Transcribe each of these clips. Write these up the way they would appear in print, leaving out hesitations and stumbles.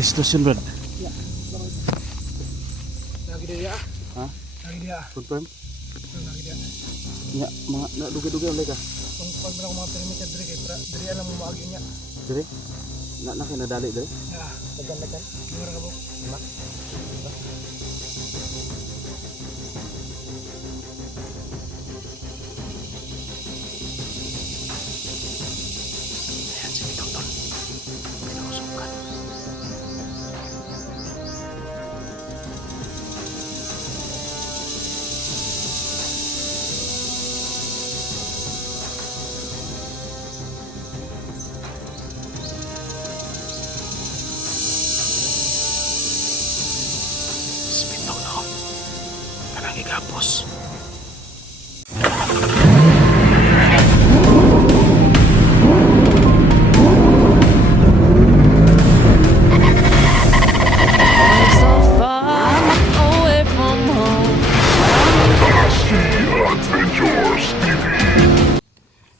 Sitwasyon Brad. Ya. Lagi dia. Ha? Lagi dia. Confirm? Lagi dia. Nya mga naduga-duga ulay ka. Kung pag bilang mga perimeter diri kay diri alam mo maagi niya. Dire? Na kinadali dire? Ya, dagan-dagan. Mura ka mo. Ayan si Bito tol. Pinusukan. Si Bito no. Kanang igapos. So far away from home.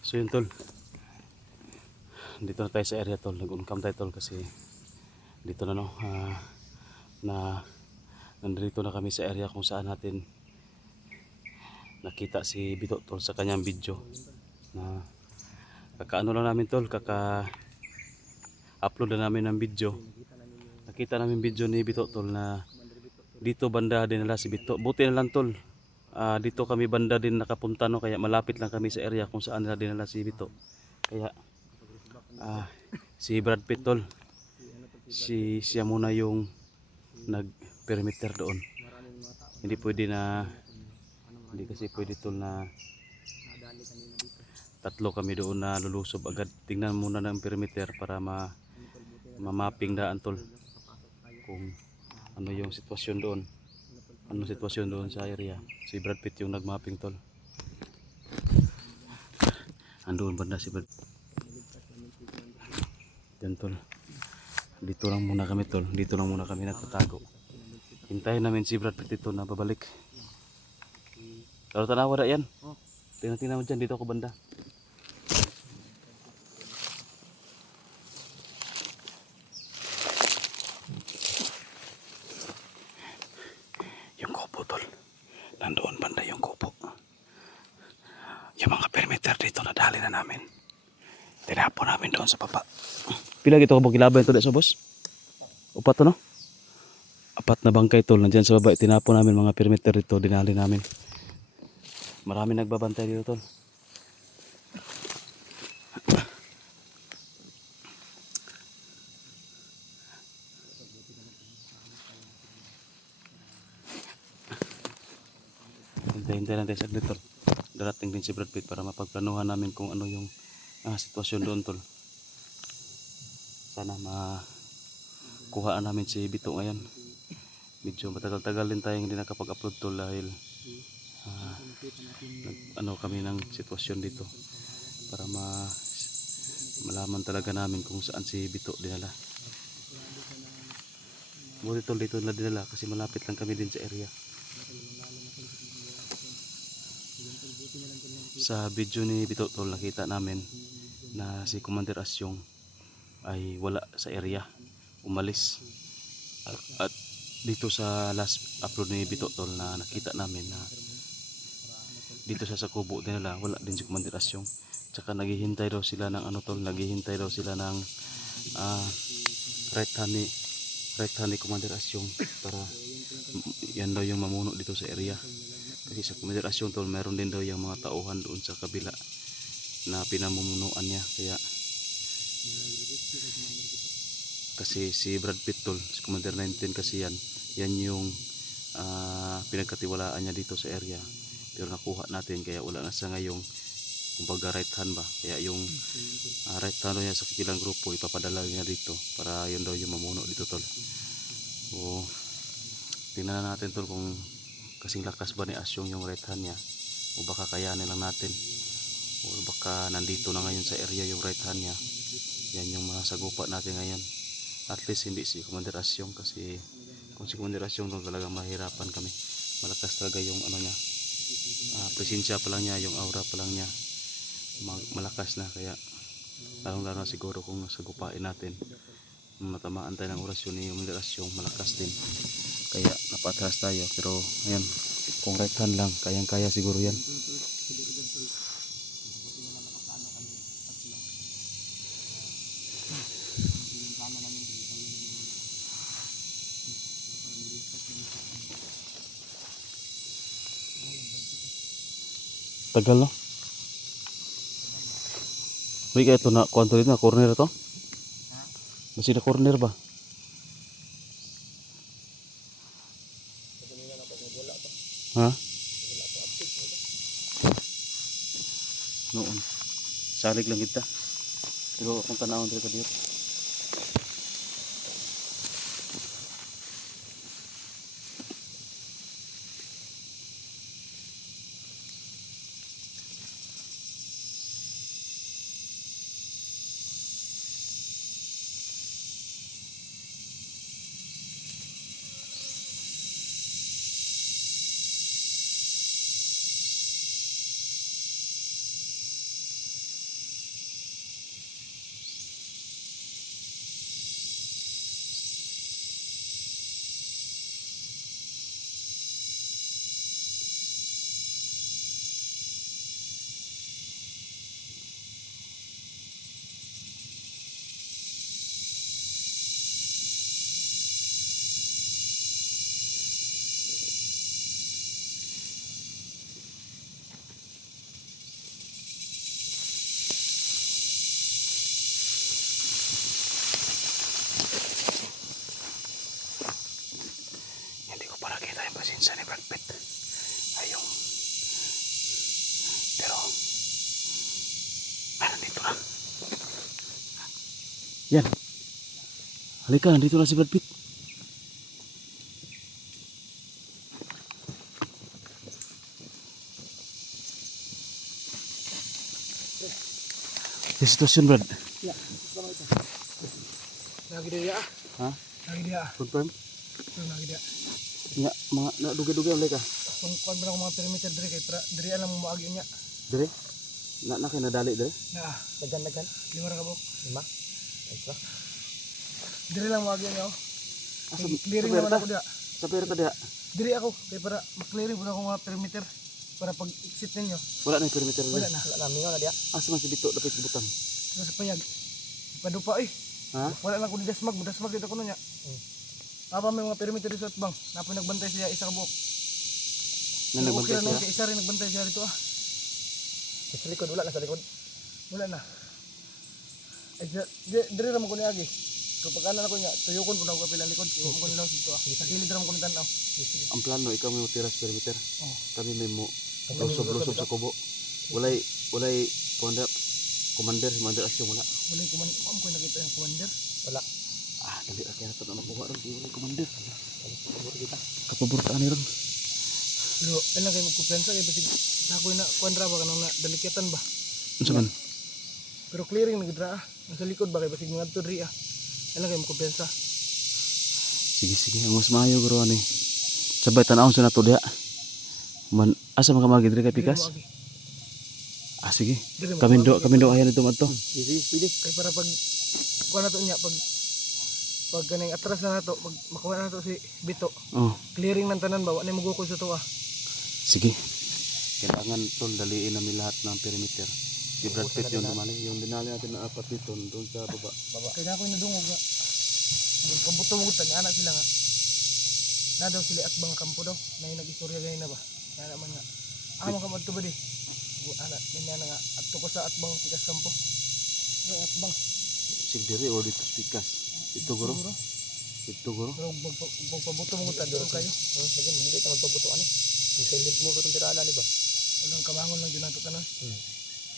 So yun tol. Dito na tayo sa area tol. Nag-uncam tayo tol kasi dito na no. Nandito na kami sa area kung saan natin nakita si Bito tol sa kanyang video. Na kakaano lang namin tol. Kaka-upload na namin ng video. Nakita namin video ni Bito tol na dito banda din nila si Bito. Buti na lang tol. Dito kami banda din nakapunta no, kaya malapit lang kami sa area kung saan nila dinala si Bito. Kaya si Brad Pitt tol, siya muna yung nag-perimeter doon. Hindi kasi pwede tol na tatlo kami doon na lulusob agad. Tingnan muna ng perimeter para ma-mapping daan tol kung ano yung sitwasyon doon. Ano sitwasyon doon sa area. Si Brad Pitt yung nag-mapping tol. Andoon banda si Brad. Yan tol. Dito lang muna kami tol. Dito lang muna kami nagtatago. Hintayin namin si Brad Pitt ito na babalik. Kalau tanawa na yan. Tingnan mo dyan. Dito ako banda. Yung kubo tol. Nandoon banda yung kubo. Yung mga perimeter dito nadali na namin. Tinapon namin doon sa baba. Pila gito ka kilabay ito sa boss? Upat to no? Apat na bangkay tol. Nandyan sa baba. Tinapon namin mga perimeter dito. Dinali namin. Marami nagbabantay dito tol. Hintay lang tayo saglit tol. Darating din si Brad Pitt para mapagplanuhan namin kung ano yung sitwasyon doon tol. Sana makuhaan namin si Bito ngayon. Medyo matagal-tagal din tayong hindi nakapag-upload tol dahil kami ng sitwasyon dito para malaman talaga namin kung saan si Bito dinala. Buti tol dito na dinala kasi malapit lang kami din sa area. Sa video ni Bito tol nakita namin na si Commander Asyong ay wala sa area, umalis. At dito sa last upload ni Bito tol na nakita namin na dito sa kubo din nila wala din si Commander Asyong. Tsaka naghihintay daw sila ng naghihintay daw sila ng right hand ni Commander Asyong para yan daw yung mamuno dito sa area. Kasi sa Commander Asyong tol meron din daw yung mga tauhan doon sa kabila na pinamumunuan niya. Kaya kasi si Brad Pitt tol, si Commander 19 kasi yan yung pinagkatiwalaan niya dito sa area. Pero nakuha natin kaya wala na sa ngayong kumbaga right hand ba. Kaya yung right hand niya sa kabilang grupo ipapadala niya dito para yun daw yung mamuno dito tol. So tingnan natin tol kung kasing lakas ba ni Asyong yung right hand niya o baka kayanin lang natin o baka nandito na ngayon sa area yung right hand niya. Yan yung masagupa natin ngayon. At least hindi si Commander Asyong kasi kung si Commander Asyong doon talaga mahirapan kami. Malakas talaga yung ano niya, presensya pa lang niya, yung aura pa lang niya malakas na. Kaya lalong lalo siguro kung sagupain natin matamaan tayo ng orasyon ni yung orasyong malakas din. Kaya napatras tayo. Pero ayan, kung right hand lang, kayang-kaya siguro yan. Tagal no? Uy, kaya ito na, kuwanto dito na, corner to? Masih na corner ba? Ha? Noon. Salig lang kita. Pero kung tanawon dito ka dito. Hindi ko para kita yung pasensya ni Brad Pitt. Ayong. Pero, nandito na. Yan. Halika, nandito na si Brad Pitt. Yung sitwasyon, Brad. Ya, sama ito. Lagi dia. Ha? Lagi dia. Confirm? Ito lagi dia. Nga, mga nadugay-dugay ang ka. Kung ba mga perimeter dire kay dire alam mo maagi niya. Dire? Na kayo nadali, dire? Na, dagan. Lima ra ka bo. Lima. Ito. Dire lang maagi niya. Asa, Clearing naman ako dia. Sa pera ta diha? Dire ako kay para ma-clearing pud ako mga perimeter para pag exit ninyo. Wala na yung perimeter Wala dire. na. Wala na mingaw na dia. Asa man si Bito dapat butang? Sa payag. Padupa Ha? Wala lang ko ni dasmag dito kuno niya. Apa may mga perimeter dito at bang. Napoy nagbantay siya isa ka buok. Na nagbantay Okay, siya? isa rin nagbantay siya dito ah. Sa likod, wala na sa likod. Wala na. Ay, dire naman ko ni Agi. Kung pagkanan ako niya, tuyukon ko na ako kapilang likod. Iwan ko nilaw dito ah. Sa kilid naman ko ni tanaw. Ang plano, ikaw may tiras perimeter. Oh. Kami may mo lusob-lusob sa kubo. Walay commander, commander aksyon wala. Wala yung commander. Ma'am ko yung nakita yung commander. Wala. Ah, dali ra kaya nato na makuha ron kay walay commander. Kapabor kita. Kapabor ta ni ron. Pero, ilan kayo magkupiyansa kayo basig na ako na kuandra ba kanang na dalikatan ba? Unsa man? Pero clearing nagdra ah. Nasa likod ba kayo basig mga tudri ah. Ilan kayo magkupiyansa? Sige, ang mas maayo guro ani. Sabay tan-awon sa nato diha. Man, asa man ka magi dire kay Pikas? Ah, sige. Kamindo ayan ito madto. Sige, pwede. Kaya para pag kuha na to niya, pag ganing atras na nato, pag makuha na nato si Bito, Oh, clearing ng tanan ba, wala magukol sa to ah. sige. Kailangan tol daliin namin lahat ng perimeter. Si Brad Pitt yung dinali natin na apat dito doon sa baba. Kaya na ako yung nadungog nga. Yung kabuto mo gutan, anak sila nga. Na daw sila at bang kampo daw, na yung nag-istorya ganyan na ba? Kaya naman nga, mga kamadto ba di? Anak, ganyan na nga, at ko sa atbang Pikas kampo. Ay, atbang. Sigdiri or dito sa Pikas. Dito guro. Siguro. Dito guro. Pero pagpabuto mo gutan, doon kayo. Sige, magigit ka magpabuto ano. Yung silent mo itong tirala, di ba? Walang kamangon lang dyan nato tanan.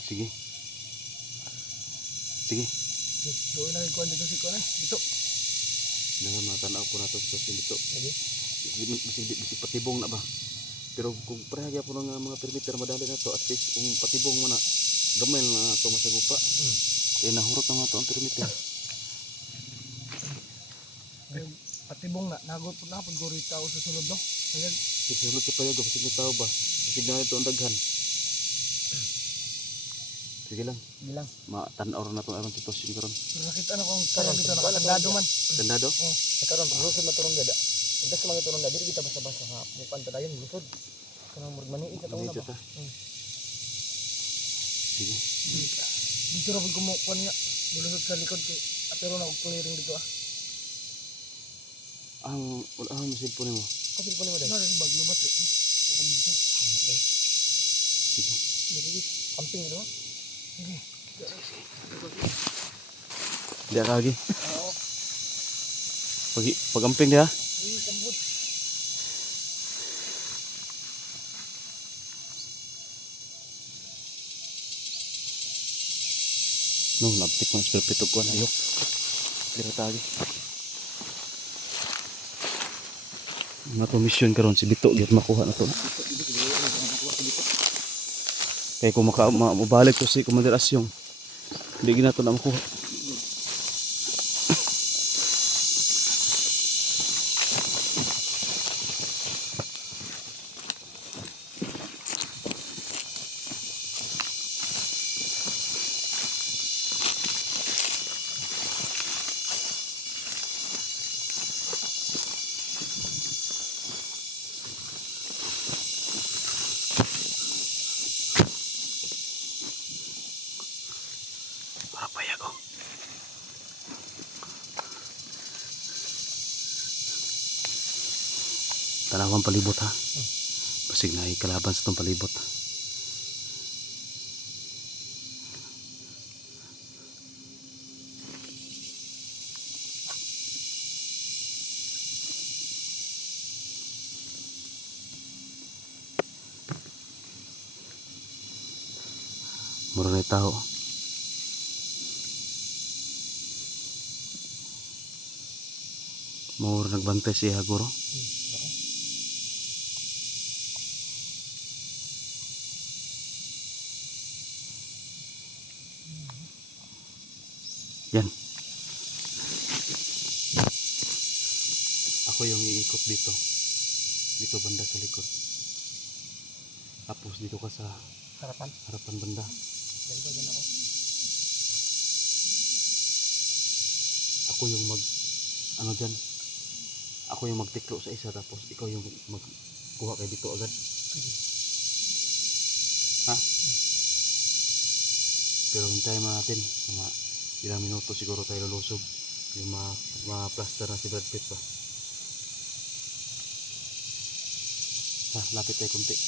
Sige. Sige. Doon na rin kuhan dito si kuhan dito. Dengan matanaw ko na ito sa dito. Bisig patibong na ba? Pero kung parehagya po ng mga perimeter madali na to, at least kung patibong mo na, gamay na ito masagupa. Kaya nahurot na nga ito ang perimeter. Patibong na, nagot po na pag guri tao sa sulod no. Ayan. Sisulod sa payag, basig na tao ba? Basig na ito ang daghan. Sige lang. Hindi lang. Matanaw na to aron sitwasyon karon. Pero nakita na kong karon dito nakatandado man. Tandado? Oh, karon paglusod na turon dada. Pagdas mga turon dada dili kita basta-basta nga mukan ta dayon lusod. Kanang murag maniit na taon na Medyo ba. ta. Sige. Dito ra pud kumukuan nga. Bulusod sa likod kay pero na og clearing dito ah. Ang wala ang cellphone mo. Kasi po ni mo dai. Nara sa bag lubat eh. Ko dito. Tama dai. Sige. Dili camping dito. Sige. Di ka lagi. Oo. Pagamping dia. Uy, kambot. No, labtik man sa pitok ko na ayok. Dira tagi. Nga to mission karon si Bito gyud makuha na to. Kaya kung mabalik ko si Commander Asyong, hindi gina to na makuha. Para payag ko. Tanawang palibot ha. Basig na kalaban sa itong palibot. Mura na tao. Mura nagbantay siya guro. Yan. Ako yung iikot dito. Dito banda sa likod. Tapos dito ka sa Harapan. harapan banda. Ganito gan ako. Ako yung ano dyan. Ako yung magtiklo sa isa tapos ikaw yung magkuha kay dito agad. Sige. Ha? Pero hintayin mo natin. Mga ilang minuto siguro tayo lulusog. Yung ma-plaster na si Brad Pitt pa. Ha, lapit tayo kunti.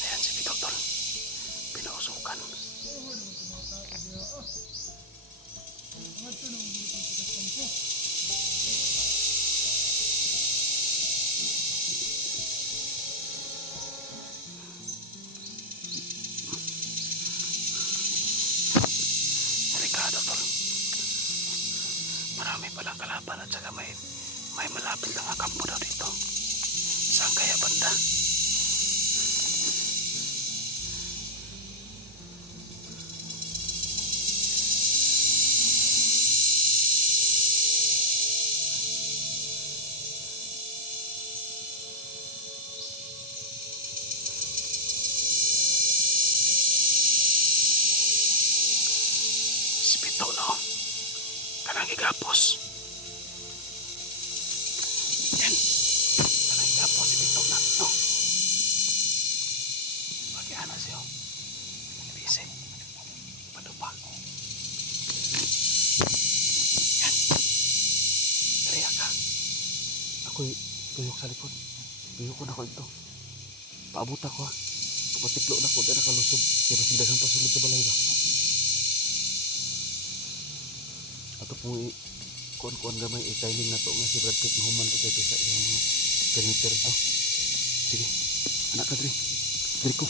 Ayan si Bito tol. Pinausukan. Delikado tol. Marami palang kalaban at saka may malapit lang ang kampo daw dito. Saan kaya banda? Si Bito no. Kanang igapos. Yan. Kanang igapos si Bito na. No. Pag-iana siya. Busy. Padupa. Yan. Kaya ka. Ako'y tuyok sa likod. Tuyok ko na ko ito. paabot ako ha. Patiklo na ko dahil nakalusog. Kaya pasigdagan pa sulod sa balay ba. Ato pong kuan-kuan gamay timing na to nga si Brad Pitt mahuman to sa iyang mga perimeter to. Sige, anak ka dre. Dre ko.